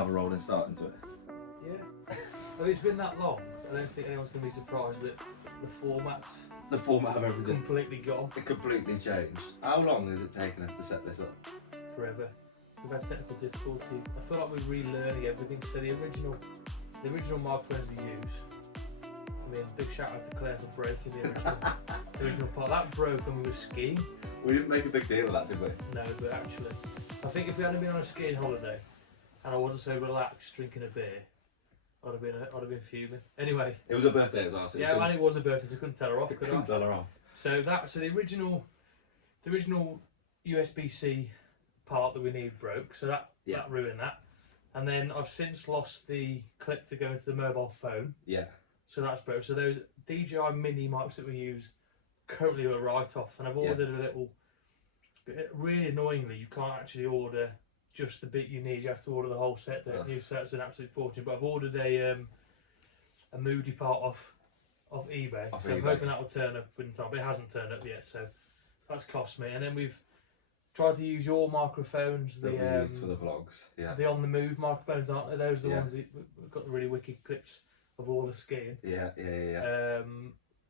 have a rolling start into it. Yeah. Well, it's been that long. I don't think anyone's going to be surprised that the format's The format of everything. completely gone It completely changed. How long has it taken us to set this up? forever. We've had technical difficulties. I feel like we're relearning everything. So the original microphones we use. I mean, big shout out to Claire for breaking the original part. That broke when we were skiing. We didn't make a big deal of that, did we? No, but actually, I think if we hadn't been on a skiing holiday and I wasn't so relaxed drinking a beer, I'd have been fuming. Anyway. It was her birthday as well, so Yeah, and it was a birthday, so I couldn't tell her off. couldn't tell her off. So the original USB-C part that we need broke, so that ruined that. And then I've since lost the clip to go into the mobile phone. Yeah. So that's broke. So those DJI mini mics that we use currently are a write-off, and I've ordered a little. Really annoyingly, you can't actually order just the bit you need. You have to order the whole set. The new set's an absolute fortune. But I've ordered a Moody part off eBay, so I'm hoping that will turn up in time. But it hasn't turned up yet, so that's cost me. And then we've tried to use your microphones, That we use for the vlogs. Yeah. the on the move microphones, aren't they? Those are the ones that we've got the really wicked clips of all the skiing. Yeah.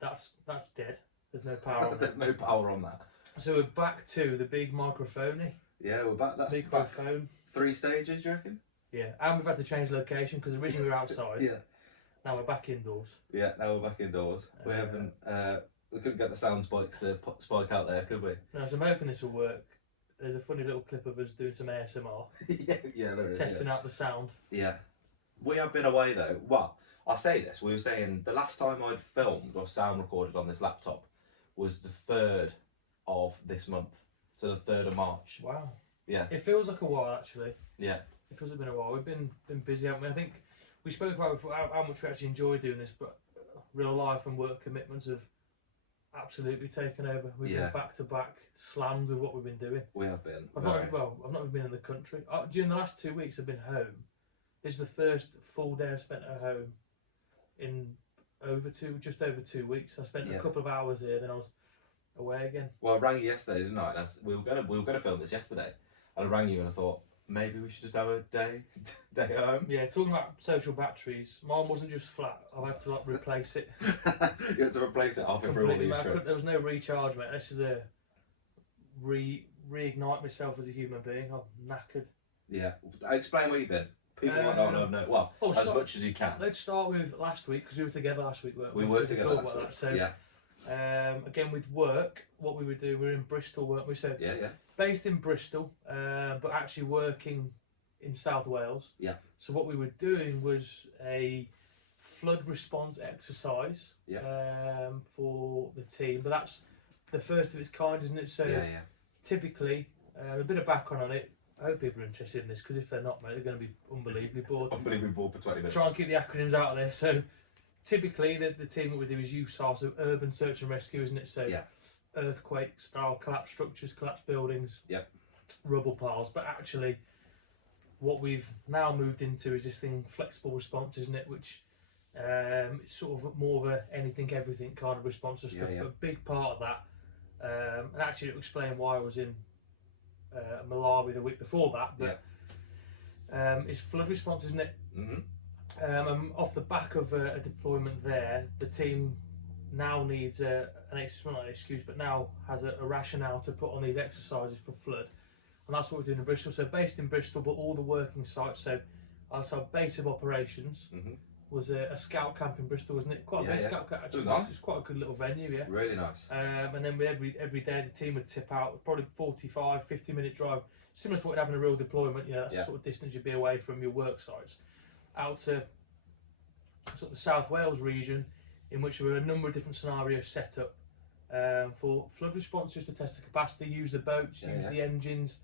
That's dead. There's no power on There's no power on that. So we're back to the big microphone. Yeah, we're back. That's Microphone. 3 stages, do you reckon? Yeah, and we've had to change location because originally we were outside. Yeah. Now we're back indoors. Yeah, now we're back indoors. We haven't. We couldn't get the sound spikes to spike out there, could we? No, so I'm hoping this will work. There's a funny little clip of us doing some ASMR. yeah, there is. Testing out the sound. Yeah. We have been away though. Well, I say this, we were saying the last time I'd filmed or sound recorded on this laptop was the 3rd of this month. So the 3rd of March. Wow. Yeah. It feels like a while actually. Yeah. It feels like it's been a while. We've been busy, haven't we? I think we spoke about before how much we actually enjoy doing this, but real life and work commitments have absolutely taken over. We've been back to back, slammed with what we've been doing. We have been. I've not even been in the country. During the last 2 weeks I've been home. This is the first full day I've spent at home in just over 2 weeks. I spent a couple of hours here, then I was away again. Well, I rang you yesterday, didn't I? We were gonna film this yesterday, and I rang you and I thought maybe we should just have a day at home. Yeah, talking about social batteries, mine wasn't just flat. I had to replace it. You had to replace it halfway through all the trips. There was no recharge, mate. This is reignite myself as a human being. I'm knackered. Yeah, explain where you've been. People might not know. Well, as much as you can. Let's start with last week because we were together last week, weren't we? We were together last week. So, again with work, what we would do, we were in Bristol, weren't we? So based in Bristol, but actually working in South Wales. Yeah. So what we were doing was a flood response exercise for the team, but that's the first of its kind, isn't it? So typically, a bit of background on it. I hope people are interested in this because if they're not, mate, they're going to be unbelievably bored. Unbelievably bored for 20 minutes. Try and keep the acronyms out of there. So typically the team that we do is USAR, so urban search and rescue, isn't it? So earthquake style, collapsed structures, collapsed buildings, rubble piles. But actually what we've now moved into is this thing, flexible response, isn't it? Which it's sort of more of a anything everything kind of response to stuff. But a big part of that, and actually to explain why I was in Malawi the week before that, but it's flood response, isn't it? Off the back of a deployment there, the team now needs not an excuse, but now has a rationale to put on these exercises for flood, and that's what we're doing in Bristol. So based in Bristol, but all the working sites. So our base of operations was a scout camp in Bristol, wasn't it? Quite a big scout camp. Actually, nice. It's quite a good little venue, yeah. Really nice. And then with every day the team would tip out, probably 45, 50-minute drive, similar to what would happen in a real deployment. You know, that's the sort of distance you'd be away from your work sites, out to sort of the South Wales region, in which there were a number of different scenarios set up for flood responses to test the capacity, use the boats, use the engines,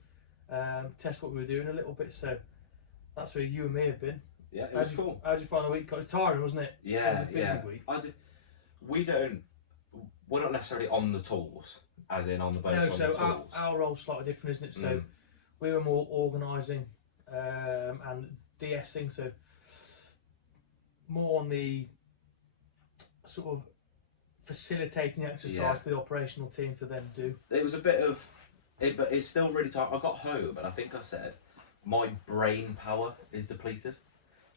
test what we were doing a little bit. So that's where you and me have been. Yeah, it was cool. How did you find the week? It was tiring, wasn't it? Yeah, it was a busy week. We're not necessarily on the tools, as in on the boats. No, on so the tools. our role's slightly different, isn't it? So we were more organising and de-essing, so more on the sort of facilitating exercise for the operational team to then do. It was a bit of it, but it's still really tight. I got home and I think I said my brain power is depleted.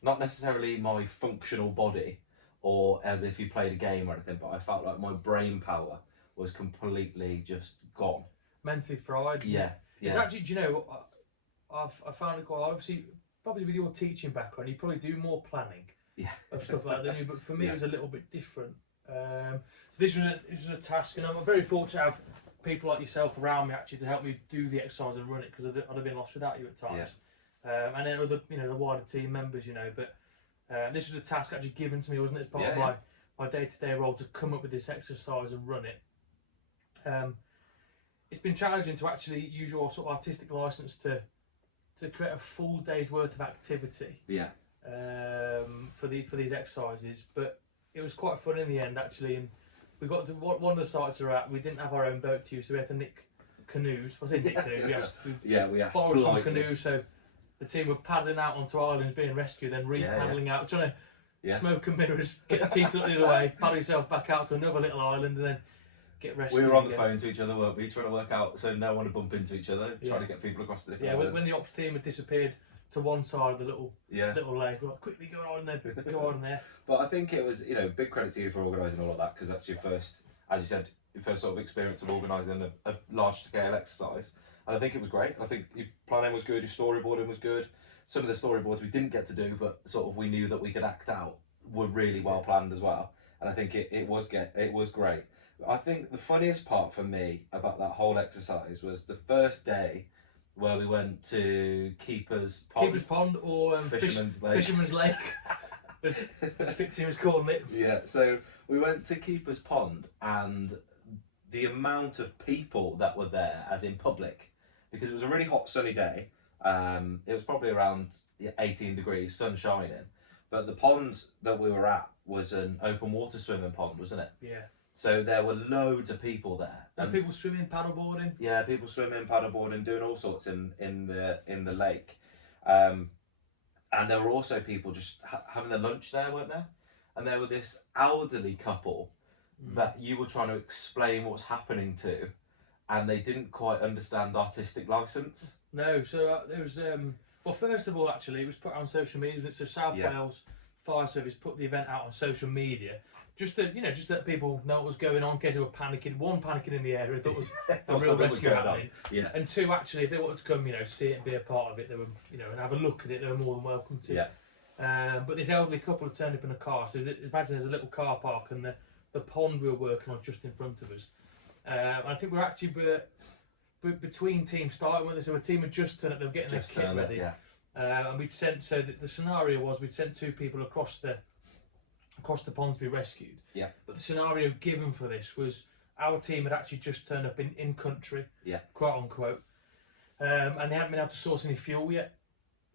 Not necessarily my functional body, or as if you played a game or anything, but I felt like my brain power was completely just gone. Mentally fried. Yeah. It's actually, do you know, I found it quite, obviously with your teaching background, you probably do more planning of stuff like that, don't you? But for me, it was a little bit different. So this was a task, and I'm very fortunate to have people like yourself around me actually to help me do the exercise and run it, because I'd have been lost without you at times. And then other, the wider team members, but this was a task actually given to me, wasn't it, as part of my day-to-day role, to come up with this exercise and run it. It's been challenging to actually use your sort of artistic license to create a full day's worth of activity. For these exercises, but it was quite fun in the end actually. And we got to one of the sites we were at. We didn't have our own boat to use, so we had to nick canoes. I say nick canoes. We asked borrow some canoes. So the team were paddling out onto islands being rescued, then re-paddling out, trying to smoke and mirrors, get the team to the other way, paddle yourself back out to another little island, and then get rescued. We were on the phone to each other, weren't we? Trying to work out so no one would bump into each other, trying to get people across the different islands. When the ops team had disappeared to one side of the little lake, we're like, quickly go on there, go on there. But I think it was, big credit to you for organising all of that, because that's your first, as you said, your first sort of experience of organising a large scale exercise. And I think it was great. I think your planning was good, your storyboarding was good. Some of the storyboards we didn't get to do, but sort of we knew that we could act out, were really well planned as well. And I think it was great. I think the funniest part for me about that whole exercise was the first day where we went to Keeper's Pond or Fisherman's Lake, as Fitzy was calling it. Yeah, so we went to Keeper's Pond, and the amount of people that were there, as in public, because it was a really hot sunny day. It was probably around 18 degrees, sun shining, but the pond that we were at was an open water swimming pond, wasn't it? Yeah. So there were loads of people there. And people swimming, paddleboarding. Yeah, people swimming, paddleboarding, doing all sorts in the lake. And there were also people just having their lunch there, weren't there? And there were this elderly couple that you were trying to explain what's happening to, and they didn't quite understand artistic license. No, so there was well, first of all, actually, it was put on social media. So South Wales Fire Service put the event out on social media, just to let people know what was going on, in case they were panicking. One, panicking in the area, thought was a real rescue happening. Yeah. And two, actually, if they wanted to come, see it and be a part of it, they were, and have a look at it, they were more than welcome to. Yeah. But this elderly couple had turned up in a car. So imagine there's a little car park, and the pond we were working on just in front of us. And I think we're actually between teams starting with this. So a team had just turned up, they were getting their kit ready. And we'd sent, so the scenario was we'd sent two people across the pond to be rescued. Yeah. But the scenario given for this was our team had actually just turned up in country, yeah, quote unquote, and they hadn't been able to source any fuel yet.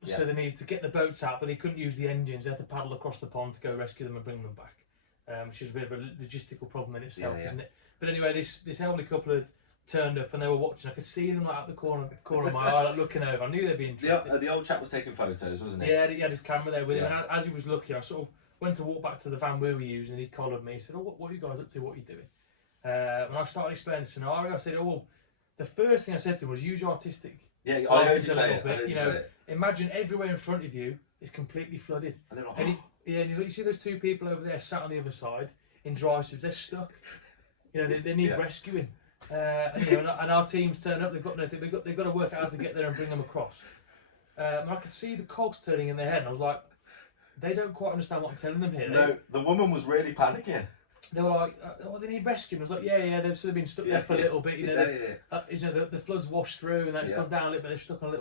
Yeah. So they needed to get the boats out, but they couldn't use the engines. They had to paddle across the pond to go rescue them and bring them back, which is a bit of a logistical problem in itself, isn't it? But anyway, this elderly couple had turned up and they were watching. I could see them out the corner of my eye, looking over. I knew they'd be interested. The old chap was taking photos, wasn't he? Yeah, he had his camera there with him, and as he was looking, I sort of went to walk back to the van we were using, and he collared me. He said, "Oh, what are you guys up to? What are you doing?" And I started explaining the scenario. I said, "Oh, well," the first thing I said to him was, "Use your artistic." Yeah, I heard you say it. Imagine everywhere in front of you is completely flooded. And they're like, and he's like, you see those two people over there sat on the other side in dry suits. They're stuck. They need rescuing. And our teams turn up. They've got nothing. They've got to work out how to get there and bring them across. And I could see the cogs turning in their head, and I was like, they don't quite understand what I'm telling them here. No, the woman was really panicking. They were like, "Oh, they need rescuing." I was like, "Yeah, they've sort of been stuck there for a little bit. The floods washed through, and then it's gone down a little bit. They're stuck on a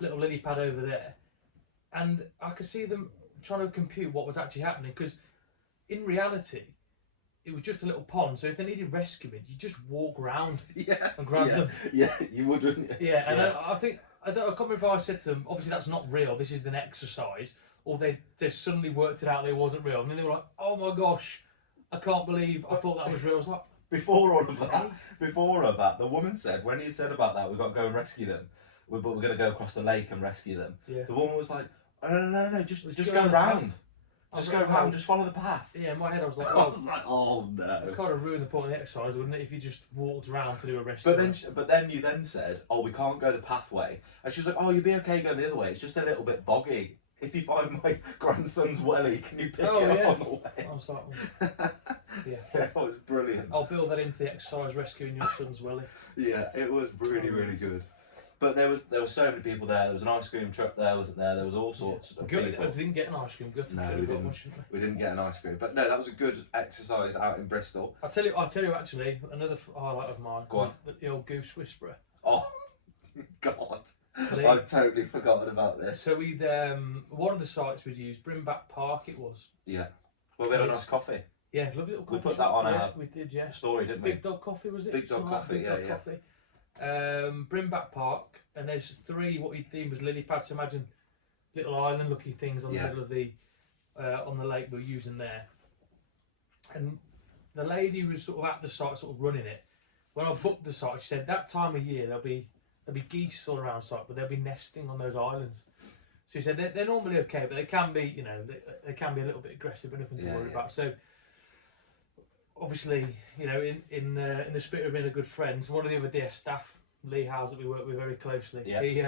little lily pad over there." And I could see them trying to compute what was actually happening, because in reality, it was just a little pond. So if they needed rescuing, you just walk around and grab them. Yeah, you would, wouldn't you? Yeah, and I can't remember if I said to them, obviously that's not real. This is an exercise, or they suddenly worked it out that it wasn't real, and then they were like, "Oh my gosh, I can't believe I thought that was real." I was like, before all of that, the woman said, when you said about that, we've got to go and rescue them, but we're going to go across the lake and rescue them. Yeah. The woman was like, "Oh, no, just go round. Just go round, just follow the path. Yeah, in my head I was like, I was like, oh no. It kind of ruined the point of the exercise, wouldn't it, if you just walked around to do a rescue? But then you then said, oh, we can't go the pathway. And she was like, oh, you'll be okay going the other way. It's just a little bit boggy. If you find my grandson's welly, can you pick it up on the way? I was like, yeah. That was brilliant. I'll build that into the exercise, rescuing your son's welly. Yeah, it was really, really good. But there was so many people there. There was an ice cream truck there, wasn't there? There was all sorts of people. I didn't get an ice cream. No, we didn't get an ice cream. But no, that was a good exercise out in Bristol. I'll tell you actually, another highlight of mine was the old Goose Whisperer. Oh, God. I've totally forgotten about this. So we'd, one of the sites we'd used, Brimback Park it was. Yeah. Well, we had a nice coffee. Yeah, lovely little coffee. We put that on our we did, yeah. Story, didn't we? Big Dog Coffee, was it? Big Dog Coffee, Big Dog Coffee. Brimback Park, and there's 3 what he themed was lily pads. So imagine little island looking things on the middle of the on the lake we were using there. And the lady who was sort of at the site, sort of running it, when I booked the site, she said that time of year there'll be geese all around site, but they'll be nesting on those islands. So she said they're normally okay, but they can be, you know, they can be a little bit aggressive, but nothing to worry about. So obviously, you know, in the spirit of being a good friend, one of the other DS staff, Lee Howes, that we work with very closely, he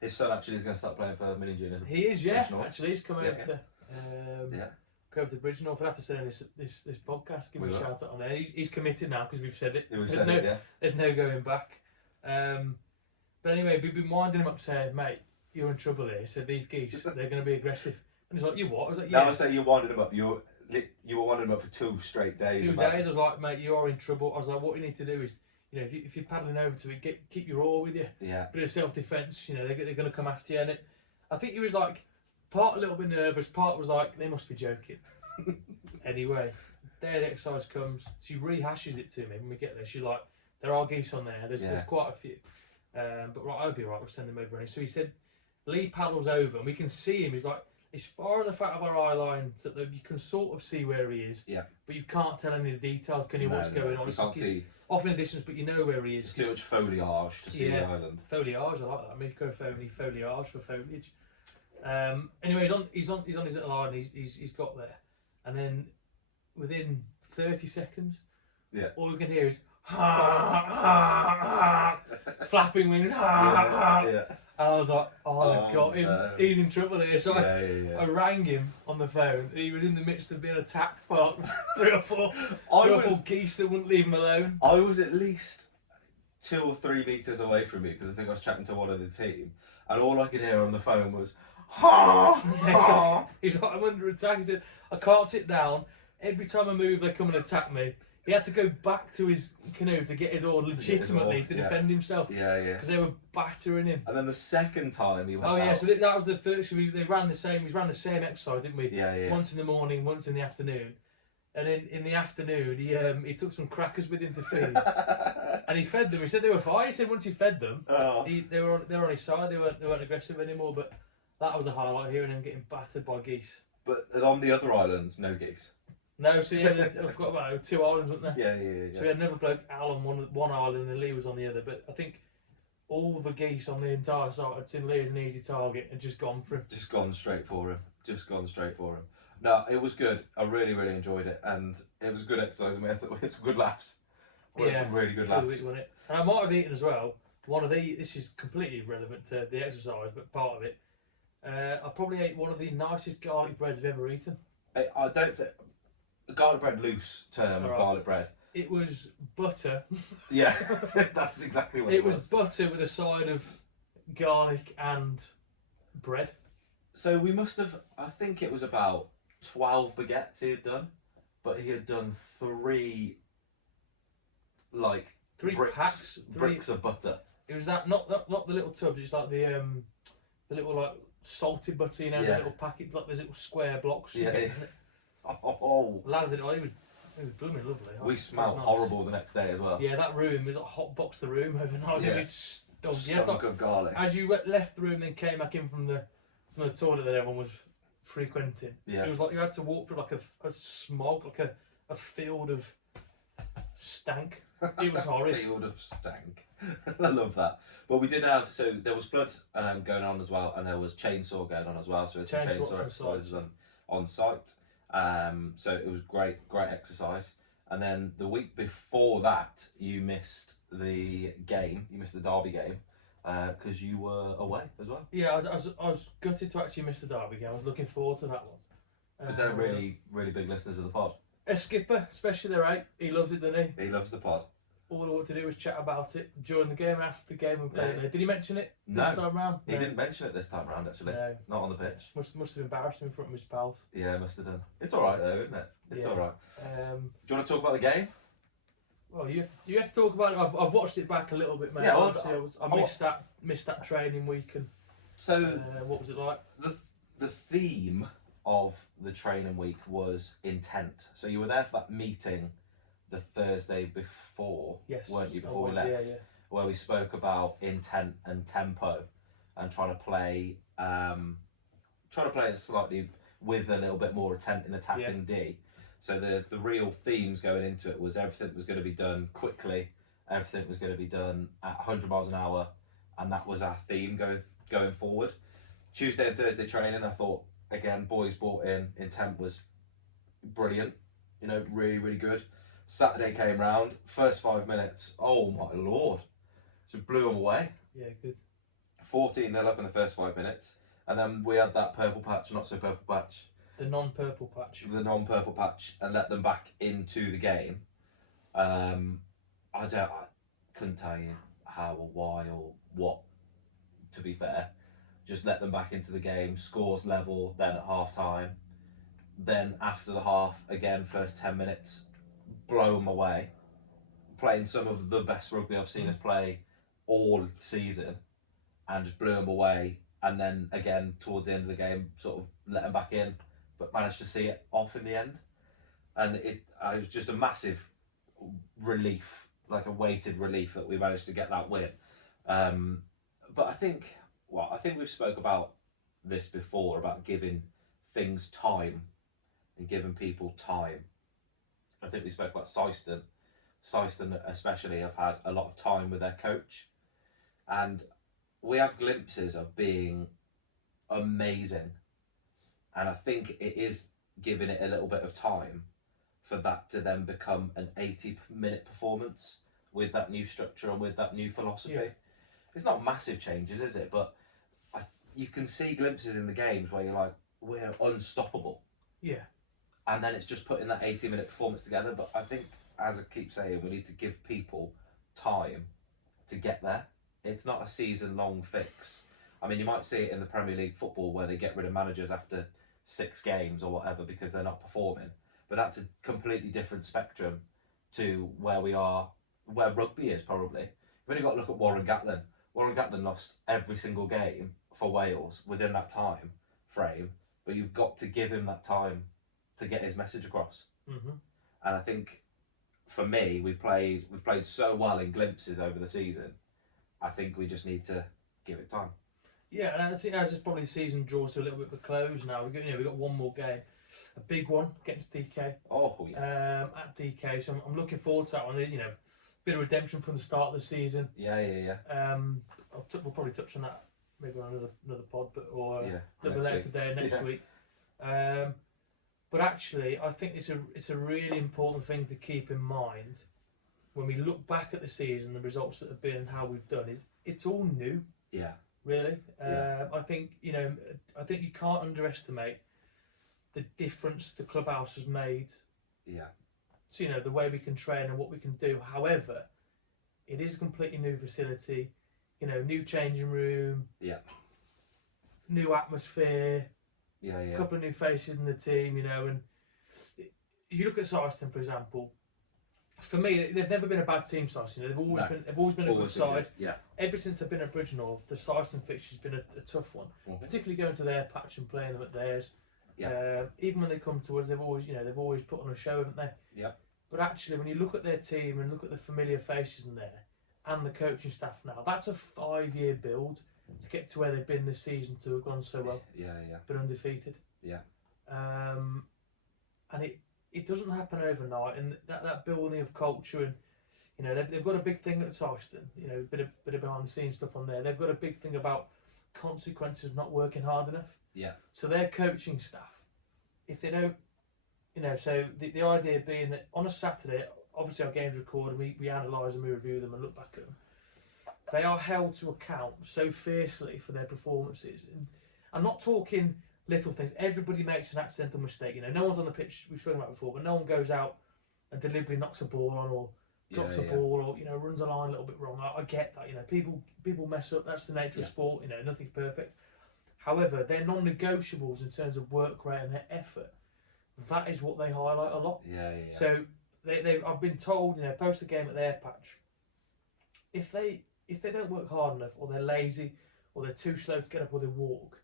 his son actually is going to start playing for Mini Junior. He is, yeah. Actually, he's coming over to go over to Bridgenorth. We'll have to send him this podcast. Give him a shout out on there. He's committed now because we've said it. There's no going back. But anyway, we've been winding him up saying, mate, you're in trouble here. So these geese, they're going to be aggressive. And he's like, you what? I was like, yeah. Now I say you winding him up. You were winding him up for 2 straight days. 2 days. I was like, mate, you are in trouble. I was like, what you need to do is, you know, if you're paddling over to it, keep your oar with you. Yeah. Bit of self-defence. You know, they're going to come after you. And I think he was like, part a little bit nervous, part was like, they must be joking. Anyway, there the exercise comes. She rehashes it to me when we get there. She's like, there are geese on there. There's quite a few. But right, I'll be right. We'll send them over. So he said, Lee paddles over, and we can see him. He's like, he's far on the fat of our eye line, so that you can sort of see where he is. Yeah. But you can't tell any of the details. Can you? What's going on? You can't see. Off in the distance, but you know where he is. There's too much foliage to see the island. Foliage, I like that. Microphony foliage for foliage. Anyway, he's on his little island. He's got there, and then within 30 seconds, all we can hear is flapping wings. And I was like, I've got him. No. He's in trouble here. So I rang him on the phone, and he was in the midst of being attacked by 3 or 4 geese that wouldn't leave him alone. I was at least 2 or 3 meters away from you because I think I was chatting to one of the team, and all I could hear on the phone was he's like, I'm under attack. He said, I can't sit down. Every time I move, they come and attack me. He had to go back to his canoe to get his oar legitimately to defend himself. Because they were battering him. And then the second time he went out. So that was the first. We ran the same exercise, didn't we? Once in the morning, once in the afternoon. And then in the afternoon, he took some crackers with him to feed, and he fed them. He said they were fine. He said once he fed them, they were on his side. They weren't aggressive anymore. But that was a highlight, hearing him getting battered by geese. But on the other islands, no geese. No, so I forgot about 2 islands, wasn't there? Yeah. So we had another bloke, Al, on one island and Lee was on the other. But I think all the geese on the entire site had seen Lee as an easy target and just gone for him. Just gone straight for him. No, it was good. I really, really enjoyed it, and it was a good exercise. We had some good laughs. We had some really good laughs. And I might have eaten as well. This is completely irrelevant to the exercise, but part of it. I probably ate one of the nicest garlic breads I've ever eaten. I don't think. Garlic bread, loose term of garlic bread. It was butter. Yeah, that's exactly what it was. It was butter with a side of garlic and bread. So we must have, I think it was about 12 baguettes he had done, but he had done 3 bricks of butter. It was that, not the little tubs, it's like the little like salted butter, you know, the little packets, like those little square blocks. Landed it. It was blooming lovely. We smelled horrible the next day as well. Yeah, that room was like hot boxed the room overnight. It stunk of garlic. As you left the room, then came back in from the toilet that everyone was frequenting. Yeah. It was like you had to walk through like a smog, like a field of stank. It was horrid. Field of stank. I love that. But we did have, so there was flood going on as well, and there was chainsaw going on as well. So it's chainsaw exercises on site. So it was great exercise. And then the week before that, you missed the game. You missed the Derby game because you were away as well. Yeah, I was gutted to actually miss the Derby game. I was looking forward to that one. Because they're really big listeners of the pod. A skipper, especially the right, he loves it, doesn't he? He loves the pod. All I want to do was chat about it during the game and after the game. We played it. Did he mention it No. this time round? He didn't mention it this time round, actually. No. Not on the pitch. Must have embarrassed him in front of his pals. Yeah, must have done. It's all right though, isn't it? It's Yeah. all right. Um, Do you want to talk about the game? Well, you have to talk about it. I've watched it back a little bit, mate. Yeah, well, obviously I missed that training week. And So what was it like? the theme of the training week was intent. So you were there for that meeting the Thursday before, Yes, weren't you? I Before we was, left, yeah. where we spoke about intent and tempo, and trying to play it slightly with a little bit more intent in attacking D. So the real themes going into it was everything was going to be done quickly, everything was going to be done at 100 miles an hour, and that was our theme going forward. Tuesday and Thursday training, I thought again, boys brought in, intent was brilliant, really good. Saturday came round, first 5 minutes, oh my lord, so blew them away. Yeah, good. 14-0 up in the first 5 minutes, and then we had that purple patch, not so purple patch. The non-purple patch. The non-purple patch, and let them back into the game. I couldn't tell you how or why or what, to be fair. Just let them back into the game, scores level, then at half time. Then after the half, again, first 10 minutes, blow them away. Playing some of the best rugby I've seen us play all season, and just blew them away. And then again, towards the end of the game, sort of let them back in, but managed to see it off in the end. And it was just a massive relief, like a weighted relief that we managed to get that win. But I think we've spoke about this before, about giving things time and giving people time. I think we spoke about Syston. Syston especially have had a lot of time with their coach, and we have glimpses of being amazing. And I think it is giving it a little bit of time for that to then become an 80-minute performance with that new structure and with that new philosophy. Yeah. It's not massive changes, is it? But you can see glimpses in the games where you're like, we're unstoppable. Yeah. And then it's just putting that 80-minute performance together. But I think, as I keep saying, we need to give people time to get there. It's not a season-long fix. I mean, you might see it in the Premier League football where they get rid of managers after 6 games or whatever because they're not performing. But that's a completely different spectrum to where we are, where rugby is probably. You've only got to look at Warren Gatland. Warren Gatland lost every single game for Wales within that time frame, but you've got to give him that time to get his message across. Mm-hmm. And I think, for me, we've played so well in glimpses over the season. I think we just need to give it time. Yeah, and I think as probably the season draws to a little bit of a close now, we've got one more game, a big one against DK. Oh yeah. At DK, so I'm looking forward to that one. Bit of redemption from the start of the season. Yeah. We'll probably touch on that maybe on another pod, or a Yeah, little bit later week. today, next Yeah. week. But actually, I think it's a really important thing to keep in mind when we look back at the season, the results that have been, and how we've done. It's all new. Yeah. Really, Yeah. I think you can't underestimate the difference the clubhouse has made. Yeah. So, the way we can train and what we can do. However, it is a completely new facility. New changing room. Yeah. New atmosphere. Yeah. A couple of new faces in the team. And you look at Syston, for example. For me, they've never been a bad team, Syston. They've always been a good side. Yeah. Ever since I've been at Bridgenorth, the Syston fixture's been a tough one, particularly going to their patch and playing them at theirs. Yeah. Even when they come to us, they've always put on a show, haven't they? Yeah. But actually, when you look at their team and look at the familiar faces in there and the coaching staff now, that's a 5-year build to get to where they've been this season, to have gone so well. Yeah. Been undefeated. Yeah. And it doesn't happen overnight, and that building of culture, and they've got a big thing at Syston, a bit of behind the scenes stuff on there. They've got a big thing about consequences of not working hard enough. Yeah. So their coaching staff if they don't, so the idea being that on a Saturday, obviously our games recorded, we analyse them, we review them and look back at them. They are held to account so fiercely for their performances. And I'm not talking little things. Everybody makes an accidental mistake. No one's on the pitch, we've spoken about before, but no one goes out and deliberately knocks a ball on or drops a ball or runs a line a little bit wrong. I get that. People mess up. That's the nature of sport. Nothing's perfect. However, they're non-negotiables in terms of work rate and their effort. That is what they highlight a lot. So I've been told, post the game at their patch, if they don't work hard enough, or they're lazy, or they're too slow to get up, or they walk,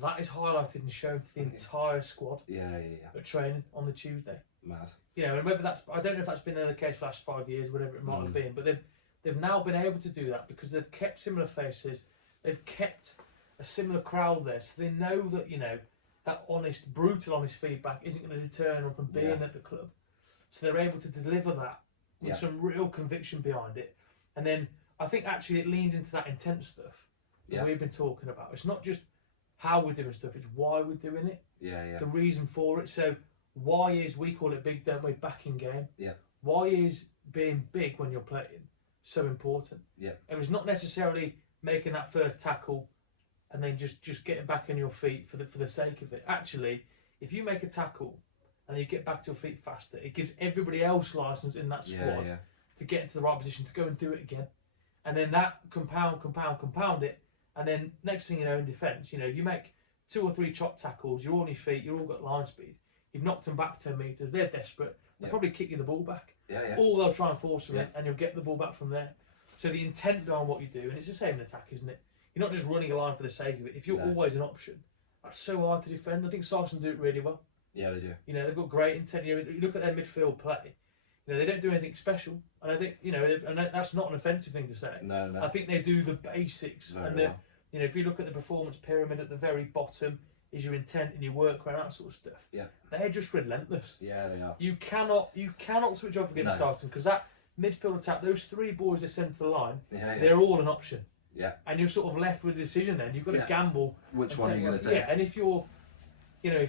that is highlighted and shown to the entire squad. At training on the Tuesday. Mad. And whether that's, I don't know if that's been the case for the last 5 years, whatever it might have been, but they've now been able to do that because they've kept similar faces, they've kept a similar crowd there, so they know that that honest, brutal, honest feedback isn't going to deter them from being at the club. So they're able to deliver that with some real conviction behind it, and then I think actually it leans into that intense stuff that we've been talking about. It's not just how we're doing stuff; it's why we're doing it. The reason for it. So why is, we call it big, don't we? Backing game. Why is being big when you're playing so important? It was not necessarily making that first tackle and then just getting back on your feet for the sake of it. Actually, if you make a tackle and you get back to your feet faster, it gives everybody else license in that squad to get into the right position to go and do it again. And then that compound it. And then next thing you know, in defence, you make 2 or 3 chop tackles, you're on your feet, you've all got line speed. You've knocked them back 10 metres, they're desperate, they'll probably kick you the ball back. Or they'll try and force them in, and you'll get the ball back from there. So the intent behind what you do, and it's the same in attack, isn't it? You're not just running a line for the sake of it. If you're always an option, that's so hard to defend. I think Saracens do it really well. Yeah, they do. They've got great intent. You look at their midfield play, they don't do anything special. And I think, and that's not an offensive thing to say. No. I think they do the basics. Very well. If you look at the performance pyramid at the very bottom, is your intent and your work around that sort of stuff. They're just relentless. They are. You cannot switch off against Saracens, because that midfield attack, those 3 boys that send to the line, they're all an option. And you're sort of left with a decision then. You've got to gamble. Which one are you going to take? Yeah, and if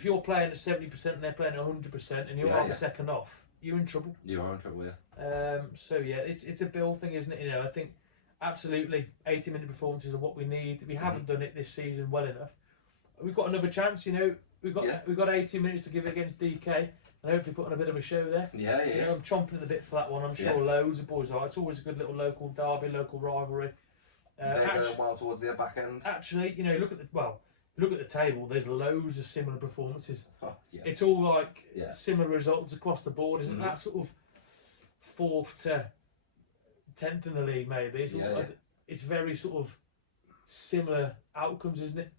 you're playing at 70% and they're playing at 100% and you're half a second off, you're in trouble. You are in trouble, So it's a Bill thing, isn't it? I think absolutely 80-minute performances are what we need. We haven't done it this season well enough. We've got another chance, We've got 18 minutes to give against DK, and hopefully put on a bit of a show there. I'm chomping at the bit for that one. I'm sure loads of boys are. It's always a good little local derby, local rivalry. They're going well towards their back end. Actually, look at the table. There's loads of similar performances. It's all like similar results across the board, isn't it? That sort of 4th to 10th in the league, maybe. It's very sort of similar outcomes, isn't it?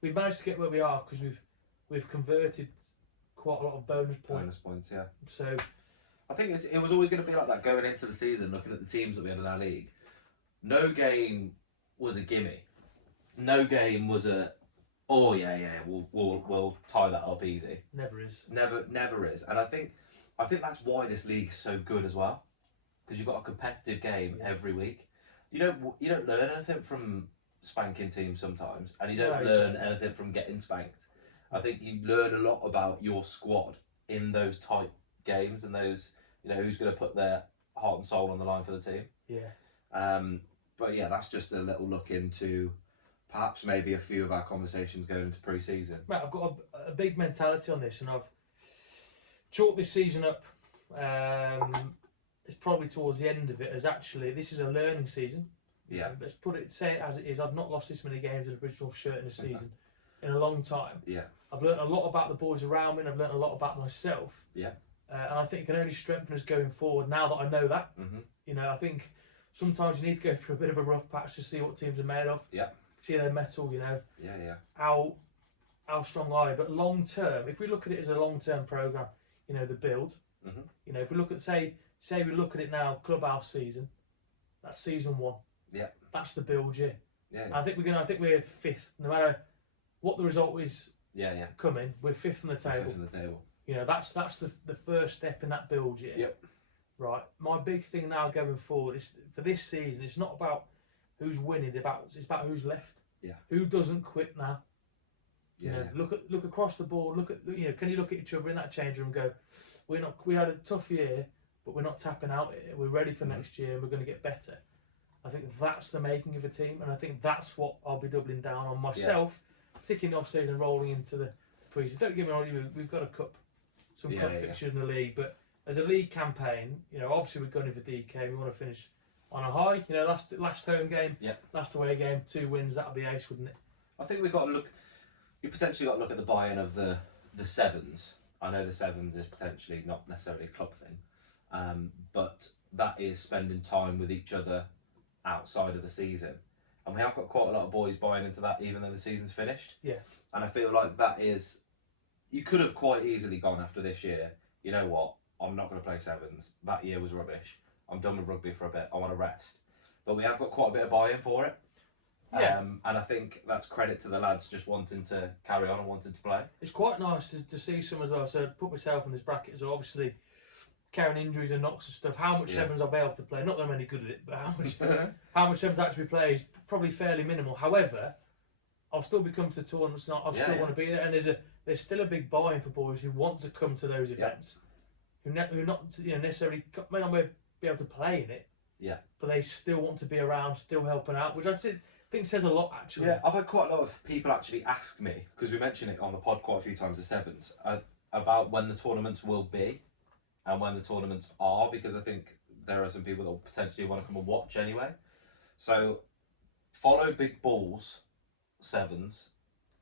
We've managed to get where we are because we've converted quite a lot of bonus points. So I think it was always going to be like that going into the season. Looking at the teams that we had in our league, no game was a gimme. No game was a we'll tie that up easy. Never is. Never is. And I think that's why this league is so good as well, because you've got a competitive game every week. You don't learn anything from spanking teams sometimes, and you don't learn anything from getting spanked. I think you learn a lot about your squad in those tight games and those, who's going to put their heart and soul on the line for the team. But that's just a little look into perhaps maybe a few of our conversations going into pre-season. Right, I've got a big mentality on this, and I've chalked this season up. It's probably towards the end of it, as actually this is a learning season. Let's say it as it is. I've not lost this many games with the original shirt in a season in a long time. I've learned a lot about the boys around me, and I've learned a lot about myself. And I think it can only strengthen us going forward now that I know that. I think sometimes you need to go through a bit of a rough patch to see what teams are made of. See their mettle, how strong are you? But long term, if we look at it as a long term programme, the build. If we look at say we look at it now, clubhouse season, that's season 1. That's the build year. I think we're 5th, no matter what the result is. Coming, we're 5th on the table. 5th on the table. That's the first step in that build year. Right. My big thing now going forward is for this season. It's not about who's winning. It's about who's left. Who doesn't quit now. You know, look across the board. Can you look at each other in that change room and go, we had a tough year, but we're not tapping out. We're ready for next year, and we're going to get better. I think that's the making of a team, and I think that's what I'll be doubling down on myself, ticking off season and rolling into the pre-season. Don't get me wrong, we've got a cup, some cup fixtures in the league, but as a league campaign, you know, obviously we're going for DK. We want to finish on a high. You know, last home game, last away game, 2 wins. That'll be ace, wouldn't it? I think we've got to look. You potentially got to look at the buy-in of the sevens. I know the sevens is potentially not necessarily a club thing, but that is spending time with each other outside of the season, and we have got quite a lot of boys buying into that, even though the season's finished. Yeah. And I feel like that is, you could have quite easily gone after this year. You know what? I'm not going to play sevens. That year was rubbish. I'm done with rugby for a bit. I want to rest. But we have got quite a bit of buy-in for it. Yeah. And I think that's credit to the lads just wanting to carry on and wanting to play. It's quite nice to see some as well. So put myself in this bracket as well. Obviously, carrying injuries and knocks and stuff. How much sevens I'll be able to play? Not that I'm any good at it, but how much sevens actually play is probably fairly minimal. However, I'll still be coming to the tournaments. And I'll still want to be there. And there's still a big buy-in for boys who want to come to those events, who not necessarily may not be able to play in it. Yeah. But they still want to be around, still helping out, which I think says a lot, actually. Yeah, I've had quite a lot of people actually ask me, because we mentioned it on the pod quite a few times, the sevens, about when the tournaments will be and when the tournaments are, because I think there are some people that will potentially want to come and watch anyway. So follow Big Balls sevens,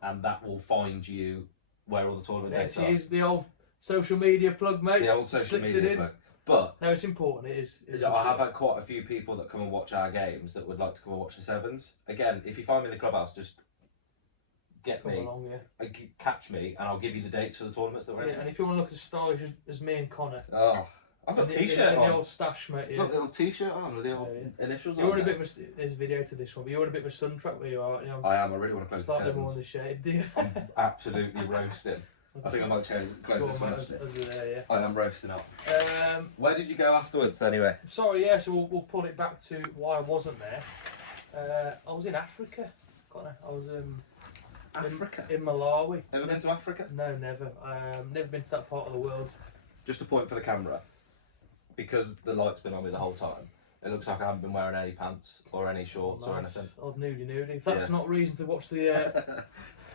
and that will find you where all the tournament dates are. Use the old social media plug, mate. The old social media plug. But no, it's important. It is. I have had quite a few people that come and watch our games that would like to come and watch the sevens. Again, if you find me in the clubhouse, just get come me, along, catch me, and I'll give you the dates for the tournaments that we're in. And if you want to look as stylish as me and Connor, I've got a t-shirt on. The old stash, mate. Got the old t-shirt on with the old initials on. You're in a bit of a, there's a video to this one, but you're in a bit of a sun trap where you are. You know, I am. I really want to close the curtains. Slightly more in the shade, do you? I'm absolutely roasting. I think I might close this one. I am roasting up. Where did you go afterwards, anyway? Sorry, so we'll pull it back to why I wasn't there. I was in Africa, Connor. I was Africa? In Malawi. Ever been to Africa? No, never. Never been to that part of the world. Just a point for the camera, because the light's been on me the whole time. It looks like I haven't been wearing any pants or any shorts or anything. Odd nudie. If that's not reason to watch the...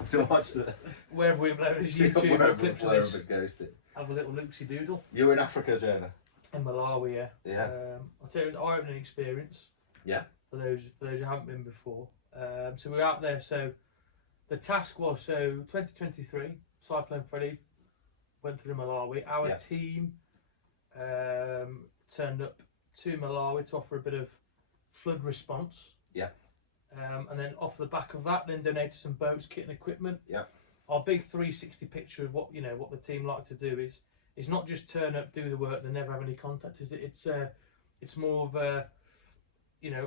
to watch the... Wherever we upload this YouTube clips of this. It goes to. Have a little loopsy doodle. You were in Africa, Jonah? In Malawi, yeah. Yeah. I'll tell you, it was an eye-opening experience. Yeah. For those who haven't been before. So we were out there, so the task was, 2023, Cyclone Freddy went through Malawi. Our team turned up to Malawi to offer a bit of flood response. Yeah. And then off the back of that, then donated some boats, kit and equipment. Yeah. Our big 360 picture of what the team like to do is not just turn up, do the work, then never have any contact. It's more of a,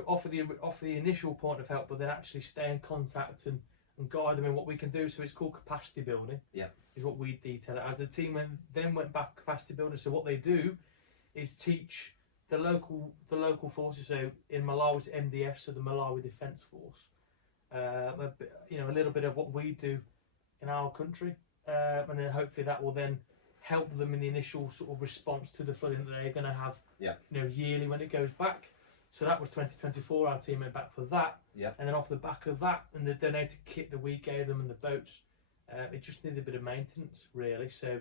offer the initial point of help, but then actually stay in contact and guide them in what we can do. So it's called capacity building. Yeah. Is what we detail it as. The team then went back capacity building. So what they do is teach the local forces. So in Malawi, it's MDF, so the Malawi Defence Force. A little bit of what we do in our country, and then hopefully that will then help them in the initial sort of response to the flooding that they're going to have. Yeah. Yearly when it goes back. So that was 2024. Our team went back for that. Yeah. And then off the back of that, and the donated kit that we gave them and the boats, it just needed a bit of maintenance, really. So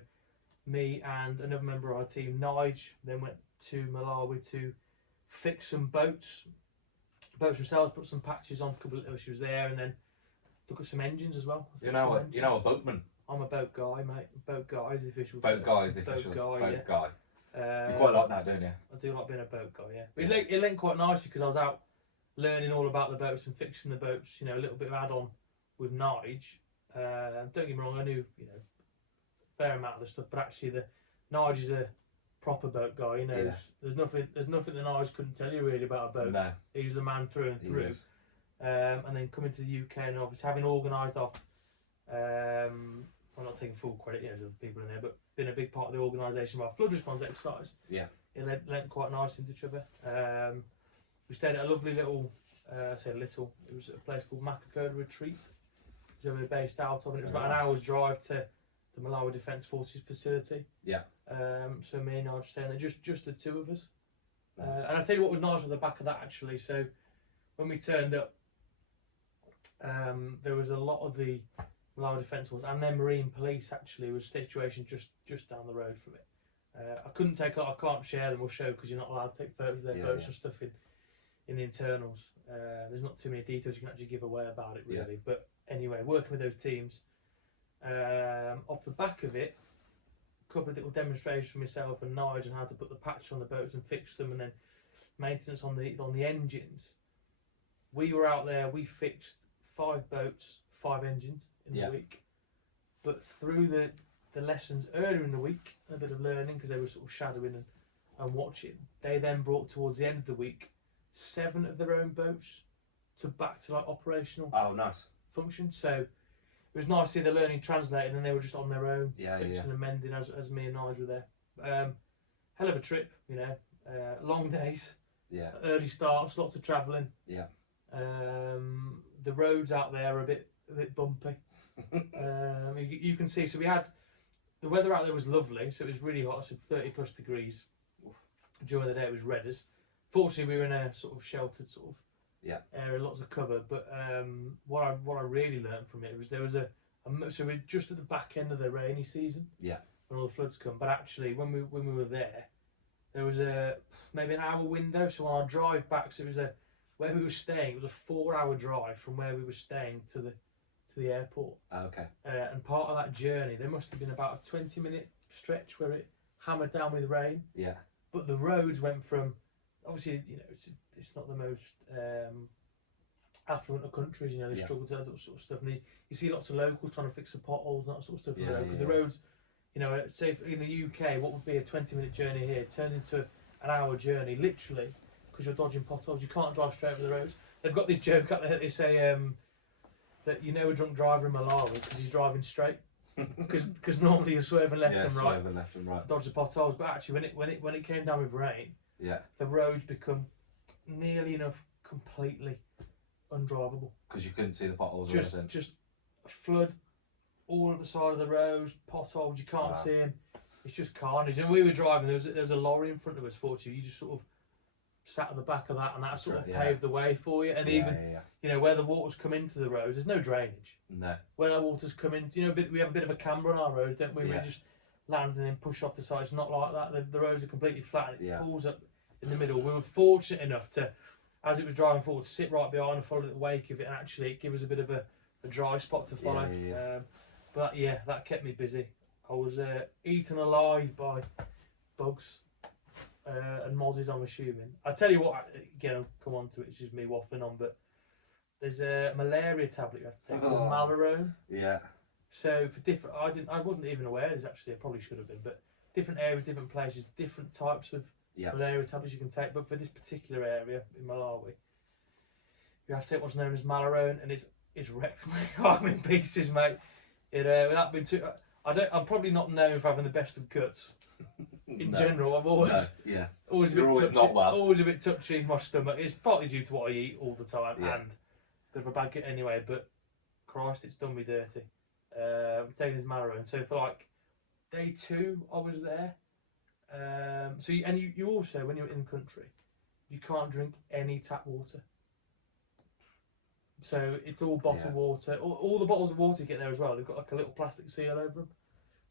me and another member of our team, Nige, then went to Malawi to fix some boats themselves, put some patches on, a couple of issues there, and then look at some engines as well. You know a boatman. I'm a boat guy, mate. Boat guy is the official. Boat guy is the official. Boat guy. You quite like that, don't you? I do like being a boat guy, yeah. It linked quite nicely because I was out learning all about the boats and fixing the boats. A little bit of add-on with Nige. Don't get me wrong, I knew a fair amount of the stuff, but actually the Nige is a proper boat guy. He knows there's nothing that Nige couldn't tell you really about a boat. No. He's the man through and through. And then coming to the UK and obviously having organised off. I'm not taking full credit, there's other people in there, but been a big part of the organisation of our flood response exercise. Yeah. It lent quite nice into each other. We stayed at a lovely little, it was a place called Makakoda Retreat. where we're based out of, and it was about Nice. an hour's drive to the Malawi Defence Forces facility. Yeah. So me and I were staying there, just the two of us. Nice. And I'll tell you what was nice at the back of that actually. So when we turned up, there was a lot of the Malawi Defence Force and then Marine Police actually was a situation just down the road from it. I couldn't take, I can't share them or show because you're not allowed to take photos of their boats and stuff in the internals. There's not too many details you can actually give away about it really. But anyway, working with those teams, off the back of it, a couple of little demonstrations from myself and Nigel on how to put the patch on the boats and fix them, and then maintenance on the engines. We were out there, we fixed 5 boats, 5 engines in the week. But through the lessons earlier in the week, a bit of learning because they were sort of shadowing and watching, they then brought towards the end of the week 7 of their own boats back to like operational function. So it was nice to see the learning translated, and they were just on their own, fixing and mending as me and Nigel were there. Hell of a trip, you know, long days, early starts, lots of travelling. The roads out there are a bit bumpy. You can see, so we had, the weather out there was lovely, so it was really hot, so 30+ degrees. During the day it was red as. Fortunately we were in a sort of sheltered sort of area, lots of cover, but what I really learned from it was there was so we're just at the back end of the rainy season when all the floods come, but actually when we were there was maybe an hour window, so on our drive back, so it was where we were staying, it was a 4-hour drive from where we were staying to the airport. And part of that journey, there must have been about a 20-minute stretch where it hammered down with rain. But the roads went from, obviously, you know, it's not the most affluent of countries, you know, they struggle to do that sort of stuff. And you see lots of locals trying to fix the potholes and that sort of stuff because the roads, you know, say in the UK, what would be a 20-minute journey here turned into an hour journey, literally, because you're dodging potholes. You can't drive straight over the roads. They've got this joke up there, they say that you know a drunk driver in Malawi because he's driving straight. Because normally you're swerving left and right to dodge the potholes, but actually when it came down with rain, the roads become nearly enough completely undrivable because you couldn't see the potholes. Just flood all at the side of the roads, potholes, you can't see them. It's just carnage. And we were driving, there was a lorry in front of us. Fortunately, you just sort of sat at the back of that, and that sort of paved the way for you. And even you know where the waters come into the roads, there's no drainage. Where the waters come in, you know, we have a bit of a camber on our roads, don't we? We just lands and then push off the side. It's not like that. The roads are completely flat. It pulls up in the middle. We were fortunate enough to, as it was driving forward, to sit right behind and follow the wake of it, and actually it gave us a bit of a dry spot to follow. But that kept me busy. I was eaten alive by bugs and mozzies, I'm assuming. I tell you what, again, I'll come on to it. It's just me waffling on, but there's a malaria tablet you have to take called Malarone. So for different, I wasn't even aware. There's actually, I probably should have been, but different areas, different places, different types of malaria tablets you can take. But for this particular area in Malawi, you have to take what's known as Malarone, and it's wrecked my arm in pieces, mate. Without being too, I'm probably not known for having the best of guts. In general, I'm always a bit touchy. Not well. Always a bit touchy in my stomach. It's partly due to what I eat all the time and a bit of a bad gut anyway. But Christ, it's done me dirty. I'm taking this Malarone. So for like day 2, I was there. So you also, when you're in the country, you can't drink any tap water. So it's all bottled water. All the bottles of water you get there as well, they've got like a little plastic seal over them.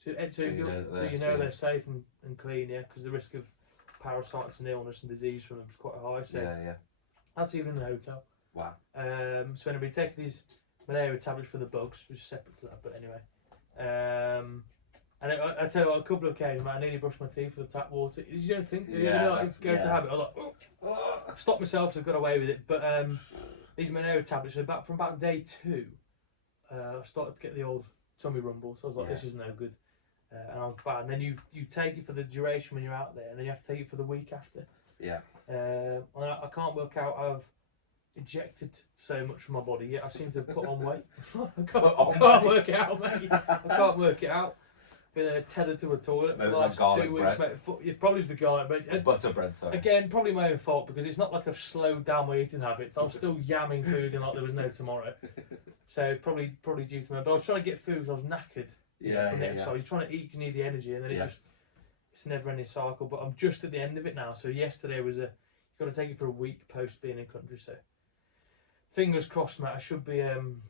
So you know they're safe and clean, because the risk of parasites and illness and disease from them is quite high. So that's even in the hotel. Wow. So anyway, taking these malaria tablets for the bugs, which is separate to that, but anyway. And I tell you what, a couple of occasions, I nearly brushed my teeth with the tap water. You don't think, it's going to habit. I was like, stop myself, so I got away with it. But these malaria tablets, from about day 2, I started to get the old tummy rumble. So I was like, this is no good. And I was bad. And then you take it for the duration when you're out there, and then you have to take it for the week after. I can't work out how I've ejected so much from my body yet. I seem to have put on weight. I can't work it out, mate. I can't work it out. Been tethered to a toilet for the last 2 weeks, mate. It probably is the guy, but butter bread. Sorry. Again, probably my own fault because it's not like I've slowed down my eating habits. I'm still yamming food and like there was no tomorrow. So probably due to my. But I was trying to get food because I was knackered. From the exercise, you're trying to eat because you need the energy, and then it's a never-ending cycle. But I'm just at the end of it now. So yesterday was you've got to take it for a week post being in country. So fingers crossed, mate. I should be on